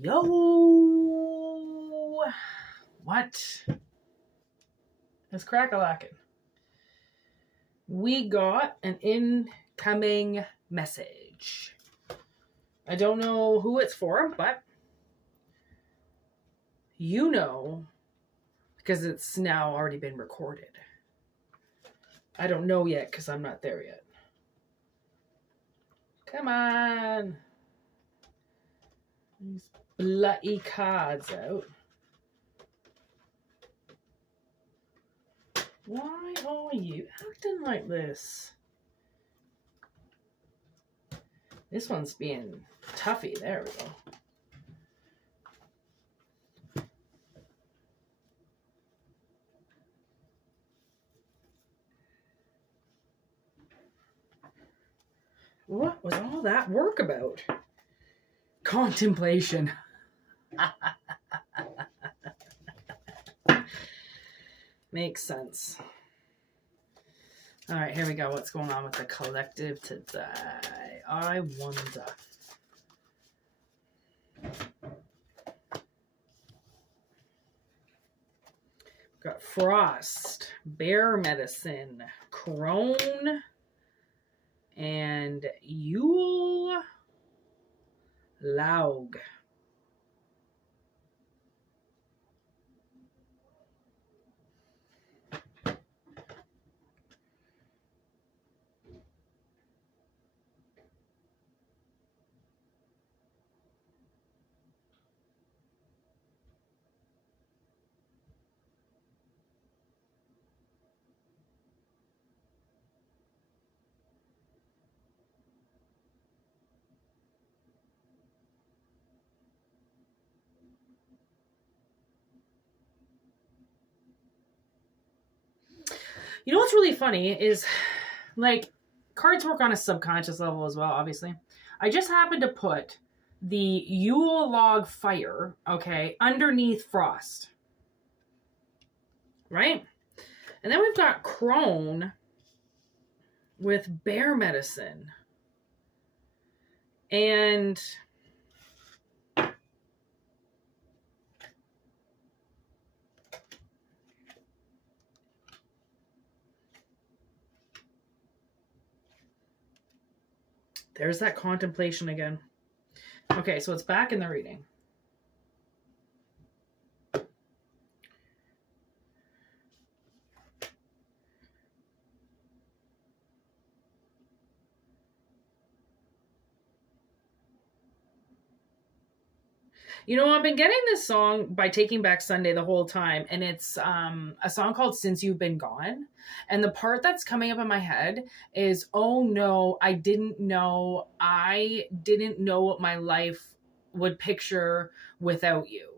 Yo, what is crack-a-lackin'? We got an incoming message. I don't know who it's for, but you know, because it's now already been recorded. I don't know yet because I'm not there yet. Come on. These bloody cards out. Why are you acting like this? This one's being toughy. There we go. What was all that work about? Contemplation. Makes sense. All right, here we go. What's going on with the collective today? I wonder. Got Frost, Bear Medicine, Crone, and Yule Laug. You know what's really funny is, like, cards work on a subconscious level as well, obviously. I just happened to put the Yule log fire, okay, underneath Frost. Right? And then we've got Crone with Bear Medicine. And there's that contemplation again. Okay, so it's back in the reading. You know, I've been getting this song by Taking Back Sunday the whole time, and it's a song called Since You've Been Gone. And the part that's coming up in my head is, oh no, I didn't know what my life would picture without you.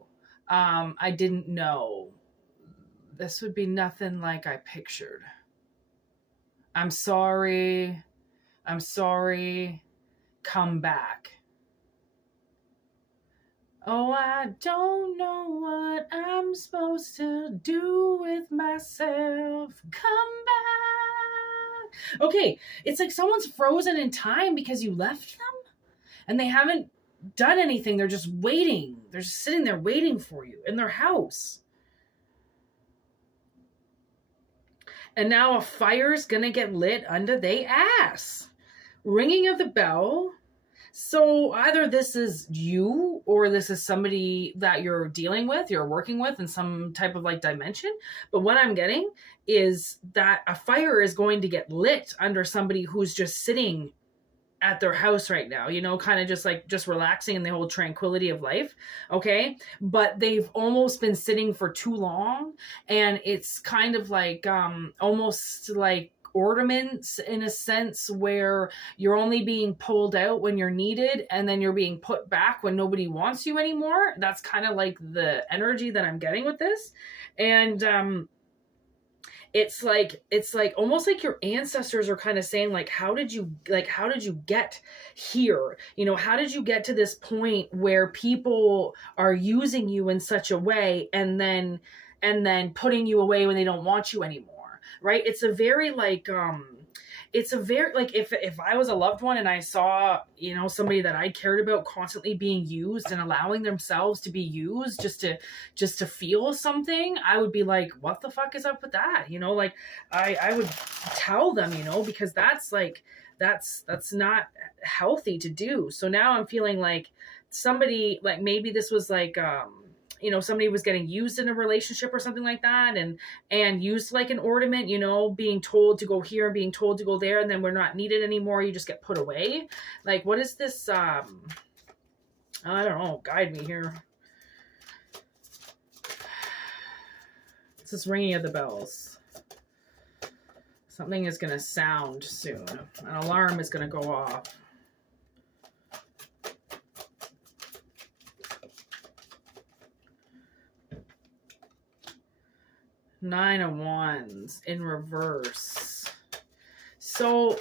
I didn't know. This would be nothing like I pictured. I'm sorry. Come back. Oh, I don't know what I'm supposed to do with myself. Come back. Okay, it's like someone's frozen in time because you left them and they haven't done anything. They're just waiting. They're just sitting there waiting for you in their house. And now a fire's gonna get lit under their ass. Ringing of the bell. So either this is you or this is somebody that you're dealing with, you're working with in some type of like dimension. But what I'm getting is that a fire is going to get lit under somebody who's just sitting at their house right now, you know, kind of just relaxing in the whole tranquility of life. Okay. But they've almost been sitting for too long. And it's kind of like almost like ornaments in a sense where you're only being pulled out when you're needed and then you're being put back when nobody wants you anymore. That's kind of like the energy that I'm getting with this. And it's like almost like your ancestors are kind of saying, like, how did you get here? You know, how did you get to this point where people are using you in such a way and then putting you away when they don't want you anymore? Right? It's a very like it's a very, like, if I was a loved one and I saw, you know, somebody that I cared about constantly being used and allowing themselves to be used just to feel something, I would be like, what the fuck is up with that? You know, like I would tell them, you know, because that's like, that's not healthy to do. So now I'm feeling like somebody, like maybe this was like, you know, somebody was getting used in a relationship or something like that, and used like an ornament, you know, being told to go here and being told to go there, and then we're not needed anymore, you just get put away. Like, what is this? I don't know, guide me here. It's this ringing of the bells. Something is going to sound soon. An alarm is going to go off. Nine of Wands in reverse. So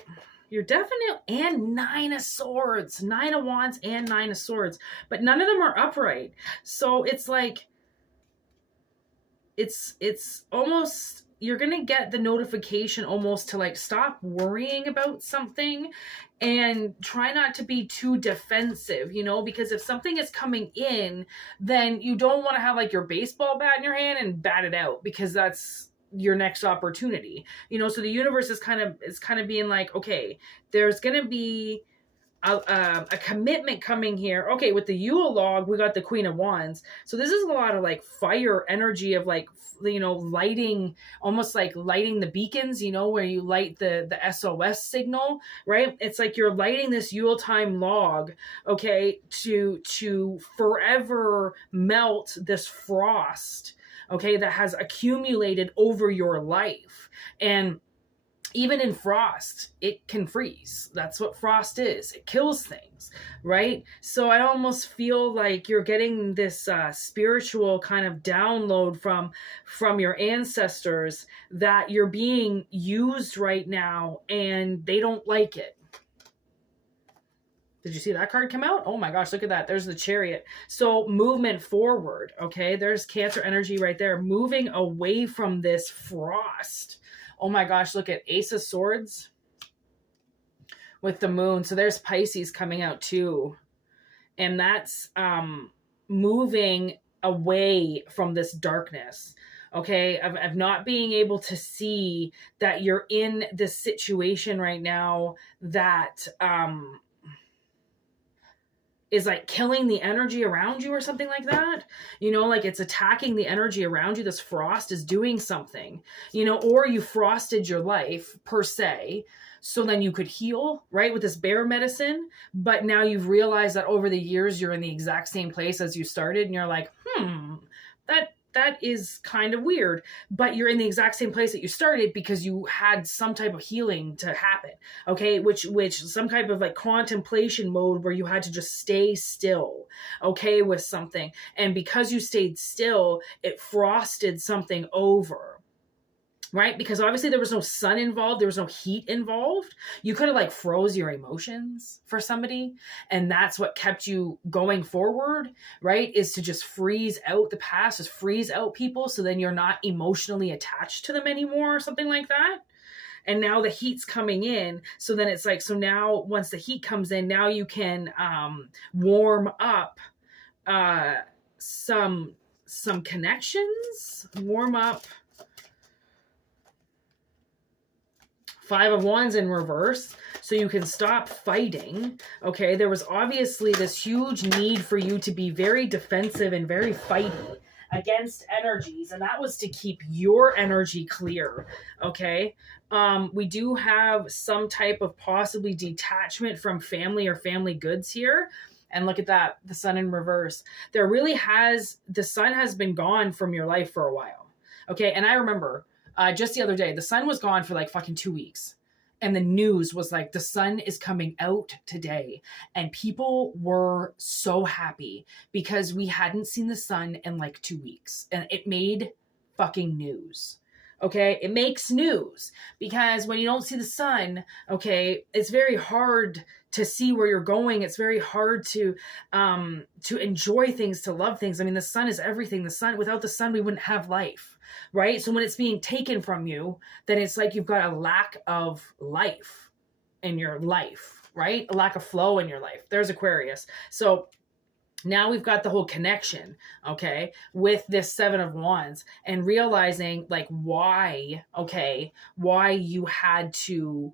you're definitely, and Nine of Swords. Nine of Wands and Nine of Swords. But none of them are upright. So it's like, it's almost, you're going to get the notification almost to like stop worrying about something and try not to be too defensive, you know, because if something is coming in, then you don't want to have like your baseball bat in your hand and bat it out, because that's your next opportunity, you know. So the universe is kind of being like, okay, there's going to be a commitment coming here. Okay, with the Yule log, we got the Queen of Wands. So this is a lot of like fire energy of like, you know, lighting, almost like lighting the beacons, you know, where you light the SOS signal, right? It's like you're lighting this Yule time log, okay, to forever melt this frost, okay, that has accumulated over your life. And even in frost, it can freeze. That's what frost is. It kills things, right? So I almost feel like you're getting this spiritual kind of download from your ancestors that you're being used right now and they don't like it. Did you see that card come out? Oh my gosh, look at that. There's the Chariot. So movement forward, okay? There's Cancer energy right there, moving away from this frost. Oh my gosh, look at Ace of Swords with the Moon. So there's Pisces coming out too. And that's moving away from this darkness, okay? Of not being able to see that you're in this situation right now that is like killing the energy around you or something like that. You know, like it's attacking the energy around you. This frost is doing something, you know, or you frosted your life per se, so then you could heal, right, with this bear medicine. But now you've realized that over the years, you're in the exact same place as you started. And you're like, that is kind of weird, but you're in the exact same place that you started because you had some type of healing to happen. Okay. Which some type of like contemplation mode where you had to just stay still, okay, with something. And because you stayed still, it frosted something over. Right? Because obviously there was no sun involved. There was no heat involved. You could have like froze your emotions for somebody. And that's what kept you going forward, right? Is to just freeze out the past, just freeze out people. So then you're not emotionally attached to them anymore or something like that. And now the heat's coming in. So then it's like, so now once the heat comes in, now you can warm up some connections, warm up. Five of Wands in reverse, so you can stop fighting, okay? There was obviously this huge need for you to be very defensive and very fighty against energies, and that was to keep your energy clear, okay? We do have some type of possibly detachment from family or family goods here. And look at that, the Sun in reverse. The Sun has been gone from your life for a while, okay? And I remember just the other day, the sun was gone for like fucking 2 weeks. And the news was like, the sun is coming out today. And people were so happy because we hadn't seen the sun in like 2 weeks. And it made fucking news. Okay, it makes news because when you don't see the sun, okay, it's very hard to see where you're going. It's very hard to enjoy things, to love things. I mean, the sun is everything. The sun, without the sun, we wouldn't have life. right? So when it's being taken from you, then it's like you've got a lack of life in your life, right? A lack of flow in your life. There's Aquarius. So now we've got the whole connection, okay, with this Seven of Wands, and realizing like why, okay, why you had to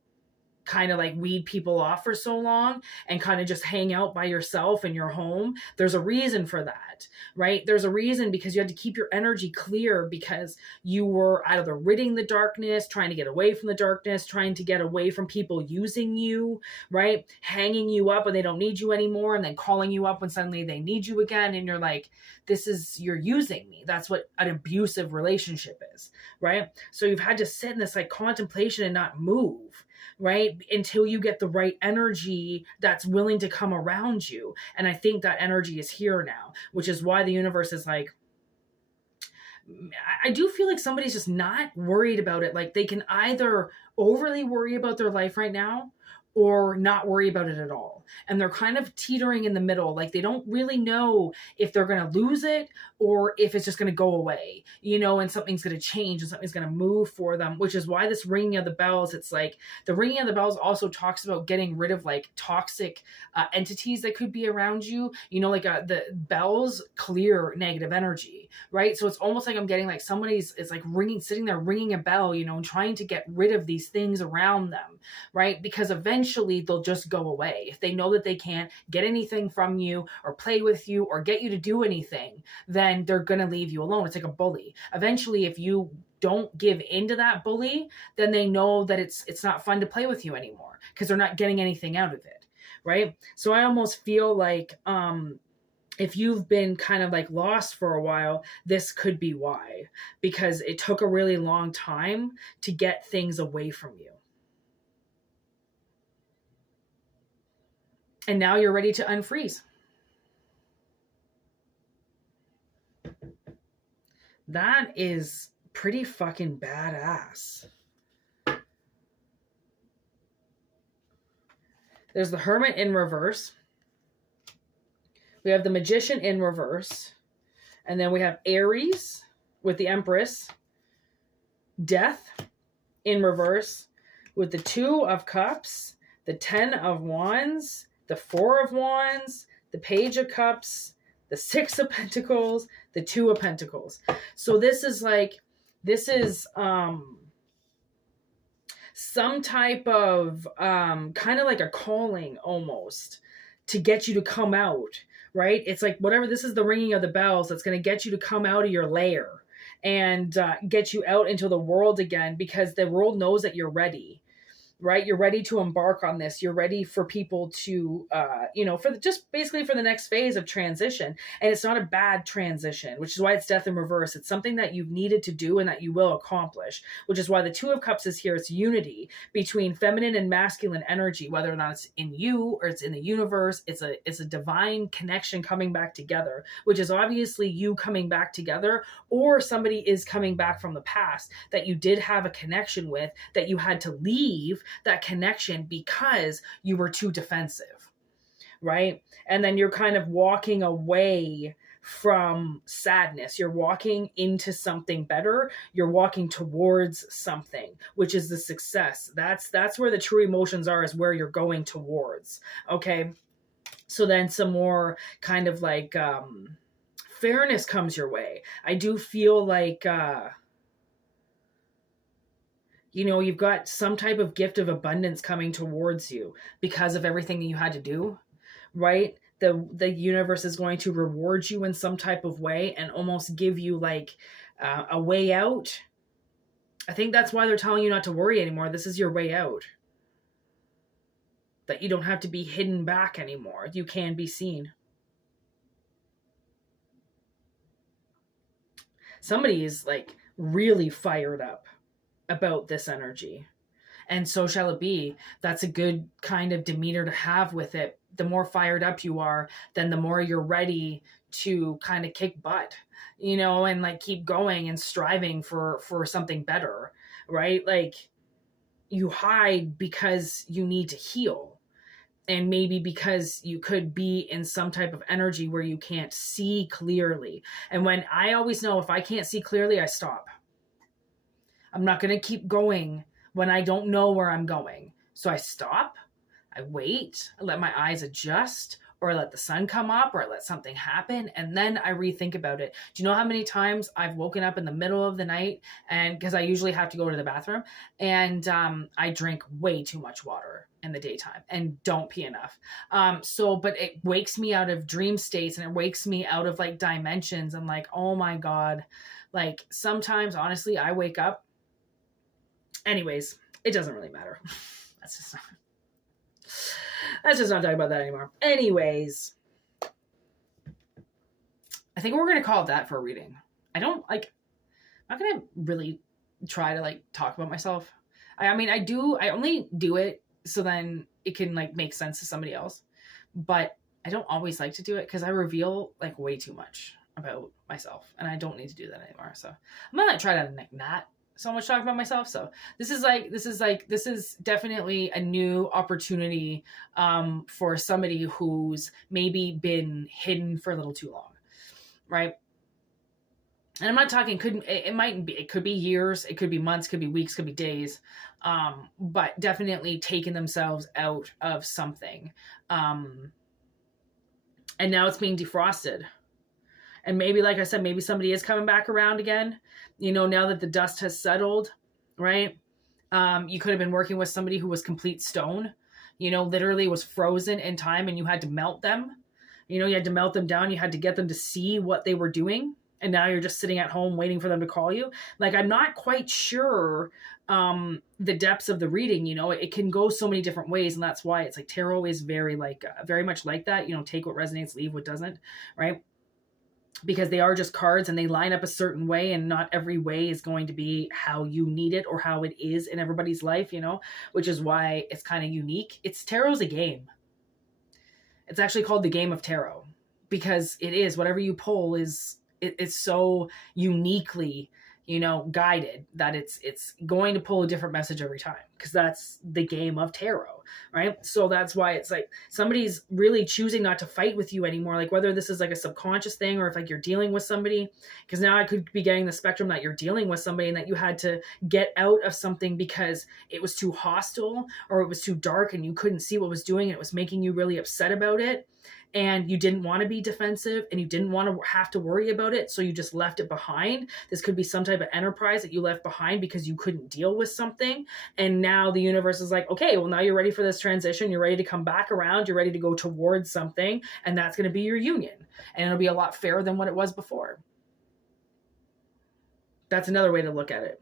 kind of like weed people off for so long and kind of just hang out by yourself in your home. There's a reason for that, right? There's a reason, because you had to keep your energy clear, because you were either ridding the darkness, trying to get away from the darkness, trying to get away from people using you, right? Hanging you up when they don't need you anymore, and then calling you up when suddenly they need you again. And you're like, you're using me. That's what an abusive relationship is, right? So you've had to sit in this like contemplation and not move, right? Until you get the right energy that's willing to come around you. And I think that energy is here now, which is why the universe is like, I do feel like somebody's just not worried about it. Like they can either overly worry about their life right now or not worry about it at all. And they're kind of teetering in the middle. Like they don't really know if they're going to lose it or if it's just going to go away, and something's going to change and something's going to move for them, which is why this ringing of the bells, it's like the ringing of the bells also talks about getting rid of like toxic entities that could be around you, like the bells clear negative energy, right? So it's almost like I'm getting like it's like sitting there ringing a bell, and trying to get rid of these things around them, right? Because eventually they'll just go away. If they know that they can't get anything from you or play with you or get you to do anything, then they're going to leave you alone. It's like a bully. Eventually, if you don't give into that bully, then they know that it's not fun to play with you anymore because they're not getting anything out of it, right? So I almost feel like if you've been kind of like lost for a while, this could be why, because it took a really long time to get things away from you. And now you're ready to unfreeze. That is pretty fucking badass. There's the Hermit in reverse. We have the Magician in reverse. And then we have Aries with the Empress. Death in reverse with the Two of Cups, the Ten of Wands, the Four of Wands, the Page of Cups, the Six of Pentacles, the Two of Pentacles. So this is some type of kind of like a calling almost to get you to come out, right? It's like whatever, this is the ringing of the bells that's going to get you to come out of your lair and get you out into the world again, because the world knows that you're ready. Right? You're ready to embark on this. You're ready for people to, just basically for the next phase of transition. And it's not a bad transition, which is why it's death in reverse. It's something that you've needed to do and that you will accomplish, which is why the Two of Cups is here. It's unity between feminine and masculine energy, whether or not it's in you or it's in the universe. It's a divine connection coming back together, which is obviously you coming back together, or somebody is coming back from the past that you did have a connection with, that you had to leave that connection because you were too defensive, right? And then you're kind of walking away from sadness. You're walking into something better. You're walking towards something, which is the success. That's where the true emotions are, is where you're going towards. Okay. So then some more kind of like fairness comes your way. I do feel like you've got some type of gift of abundance coming towards you because of everything you had to do, right? The universe is going to reward you in some type of way and almost give you like a way out. I think that's why they're telling you not to worry anymore. This is your way out. That you don't have to be hidden back anymore. You can be seen. Somebody is like really fired up about this energy, and so shall it be. That's a good kind of demeanor to have with it. The more fired up you are, then the more you're ready to kind of kick butt, and like keep going and striving for something better, right? Like you hide because you need to heal, and maybe because you could be in some type of energy where you can't see clearly. And when I always know if I can't see clearly, I stop. I'm not going to keep going when I don't know where I'm going. So I stop, I wait, I let my eyes adjust, or I let the sun come up, or I let something happen, and then I rethink about it. Do you know how many times I've woken up in the middle of the night, and because I usually have to go to the bathroom, and I drink way too much water in the daytime and don't pee enough. But it wakes me out of dream states, and it wakes me out of like dimensions, and like, oh my God, like sometimes honestly, I wake up. Anyways, it doesn't really matter. Let's just not talk about that anymore. Anyways, I think we're going to call it that for a reading. I'm not going to really try to like talk about myself. I only do it so then it can like make sense to somebody else. But I don't always like to do it because I reveal like way too much about myself, and I don't need to do that anymore. So I'm going to try to like not so much talk about myself. So this is definitely a new opportunity for somebody who's maybe been hidden for a little too long, right? And I'm not talking, it could be years, it could be months, could be weeks, could be days, but definitely taking themselves out of something. And now it's being defrosted. And maybe, like I said, maybe somebody is coming back around again, now that the dust has settled, right? You could have been working with somebody who was complete stone, literally was frozen in time, and you had to melt them. You had to melt them down. You had to get them to see what they were doing. And now you're just sitting at home waiting for them to call you. Like, I'm not quite sure the depths of the reading. It can go so many different ways. And that's why it's like tarot is very much like that. Take what resonates, leave what doesn't, right? Because they are just cards and they line up a certain way, and not every way is going to be how you need it or how it is in everybody's life, which is why it's kind of unique. Tarot's a game. It's actually called the game of tarot because it is, whatever you pull it's so uniquely, guided that it's going to pull a different message every time, because that's the game of tarot, right? So that's why it's like somebody's really choosing not to fight with you anymore. Like, whether this is like a subconscious thing or if like you're dealing with somebody, because now I could be getting the spectrum that you're dealing with somebody and that you had to get out of something because it was too hostile or it was too dark and you couldn't see what was doing and it was making you really upset about it. And you didn't want to be defensive and you didn't want to have to worry about it. So you just left it behind. This could be some type of enterprise that you left behind because you couldn't deal with something. And now the universe is like, okay, well, now you're ready for this transition. You're ready to come back around. You're ready to go towards something. And that's going to be your union. And it'll be a lot fairer than what it was before. That's another way to look at it,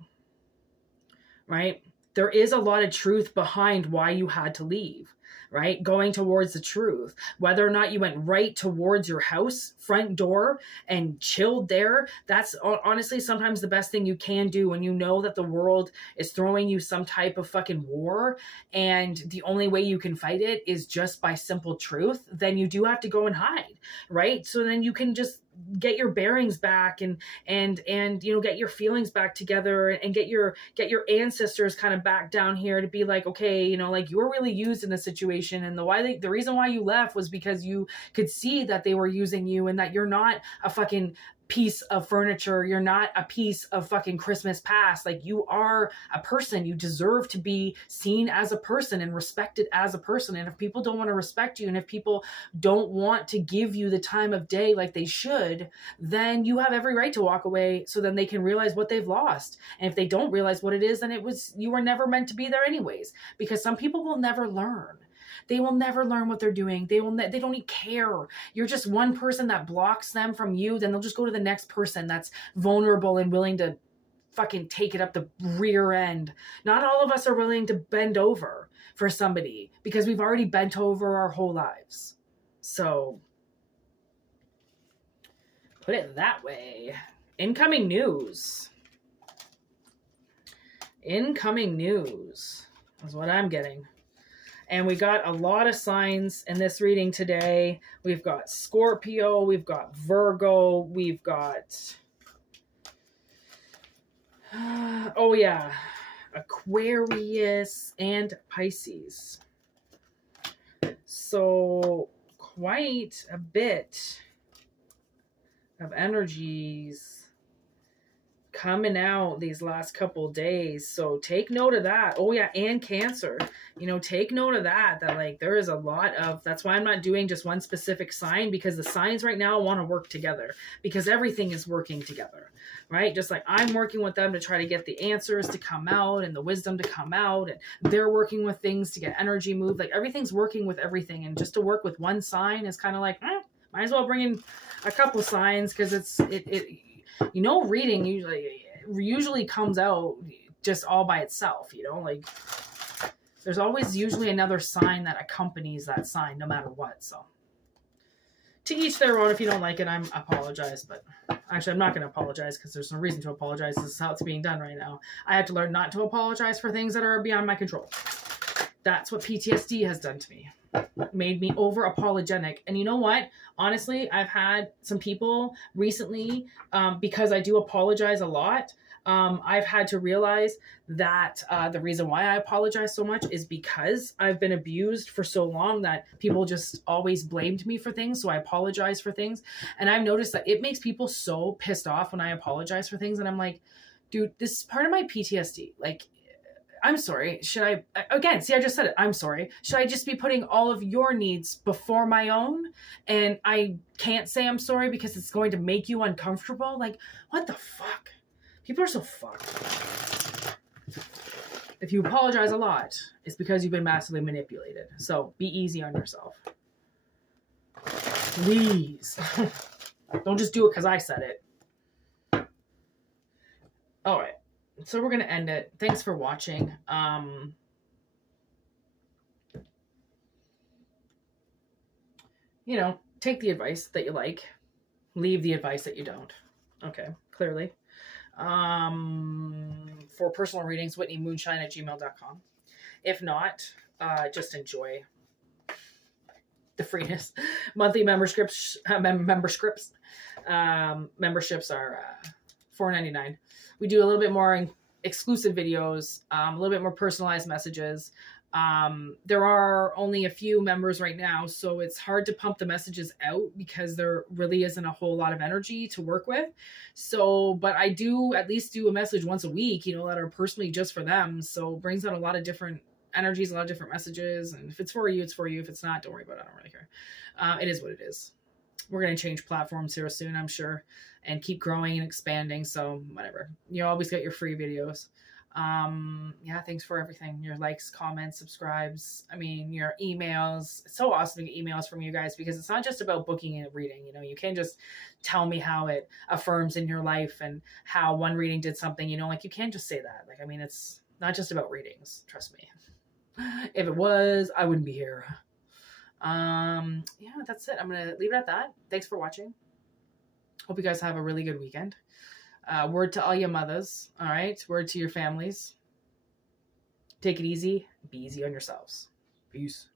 right? There is a lot of truth behind why you had to leave. Right? Going towards the truth, whether or not you went right towards your house front door and chilled there. That's honestly sometimes the best thing you can do when you know that the world is throwing you some type of fucking war and the only way you can fight it is just by simple truth. Then you do have to go and hide, right? So then you can just get your bearings back and get your feelings back together and get your ancestors kind of back down here to be like, okay, like, you were really used in this situation, and the reason why you left was because you could see that they were using you and that you're not a fucking piece of furniture. You're not a piece of fucking Christmas past. Like, you are a person. You deserve to be seen as a person and respected as a person. And if people don't want to respect you, and if people don't want to give you the time of day like they should, then you have every right to walk away so then they can realize what they've lost. And if they don't realize what it is, then you were never meant to be there anyways, because some people will never learn. They will never learn what they're doing. They don't even care. You're just one person that blocks them from you. Then they'll just go to the next person that's vulnerable and willing to fucking take it up the rear end. Not all of us are willing to bend over for somebody because we've already bent over our whole lives. So put it that way. Incoming news. Incoming news is what I'm getting. And we got a lot of signs in this reading today. We've got Scorpio, we've got Virgo, we've got, Aquarius and Pisces. So quite a bit of energies coming out these last couple days. So take note of that. Oh yeah, and Cancer. Take note of that like there is a lot of, that's why I'm not doing just one specific sign, because the signs right now want to work together, because everything is working together, right? Just like I'm working with them to try to get the answers to come out and the wisdom to come out, and they're working with things to get energy moved. Like everything's working with everything, and just to work with one sign is kind of like, might as well bring in a couple signs, because reading usually comes out just all by itself, like there's always usually another sign that accompanies that sign no matter what. So to each their own. If you don't like it, I apologize, but actually I'm not going to apologize, because there's no reason to apologize. This is how it's being done right now. I have to learn not to apologize for things that are beyond my control. That's what PTSD has done to me. Made me over apologetic. And you know what? Honestly, I've had some people recently, because I do apologize a lot. I've had to realize that the reason why I apologize so much is because I've been abused for so long that people just always blamed me for things. So I apologize for things. And I've noticed that it makes people so pissed off when I apologize for things. And I'm like, dude, this is part of my PTSD. Like, I'm sorry. Should I, again, see, I just said it. I'm sorry. Should I just be putting all of your needs before my own? And I can't say I'm sorry because it's going to make you uncomfortable. Like, what the fuck? People are so fucked. If you apologize a lot, it's because you've been massively manipulated. So be easy on yourself. Please. Don't just do it because I said it. All right. So we're going to end it. Thanks for watching. Take the advice that you like. Leave the advice that you don't. Okay, clearly. For personal readings, whitneymoonshine@gmail.com. If not, just enjoy the freeness. Monthly memberships are $4.99. We do a little bit more exclusive videos, a little bit more personalized messages. There are only a few members right now, so it's hard to pump the messages out because there really isn't a whole lot of energy to work with. So, but I do at least do a message once a week, that are personally just for them. So it brings out a lot of different energies, a lot of different messages. And if it's for you, it's for you. If it's not, don't worry about it. I don't really care. It is what it is. We're going to change platforms here soon, I'm sure, and keep growing and expanding. So whatever, you always get your free videos. Yeah, thanks for everything. Your likes, comments, subscribes. Your emails. It's so awesome to get emails from you guys, because it's not just about booking a reading. You can't just tell me how it affirms in your life and how one reading did something, you can't just say that. It's not just about readings. Trust me. If it was, I wouldn't be here. Yeah, that's it. I'm going to leave it at that. Thanks for watching. Hope you guys have a really good weekend. Word to all your mothers. All right. Word to your families. Take it easy. Be easy on yourselves. Peace.